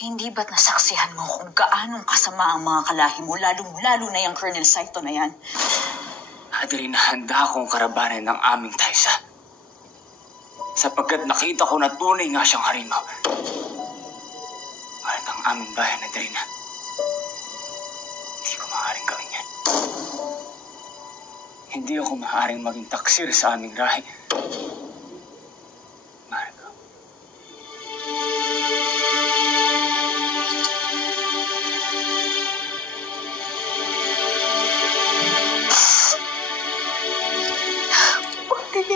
Hindi ba't nasaksihan mo kung gaanong kasama ang mga kalahi mo, lalong-lalo na yung Colonel Saito na yan? Adeline, handa akong karabanan ng aming Taisa. Sapagkat nakita ko na tunay nga siyang harimaw. Ngunit ang aming bayan, Adelina, hindi ko maaaring gawin yan. Hindi ako maaaring maging taksir sa aming rahi.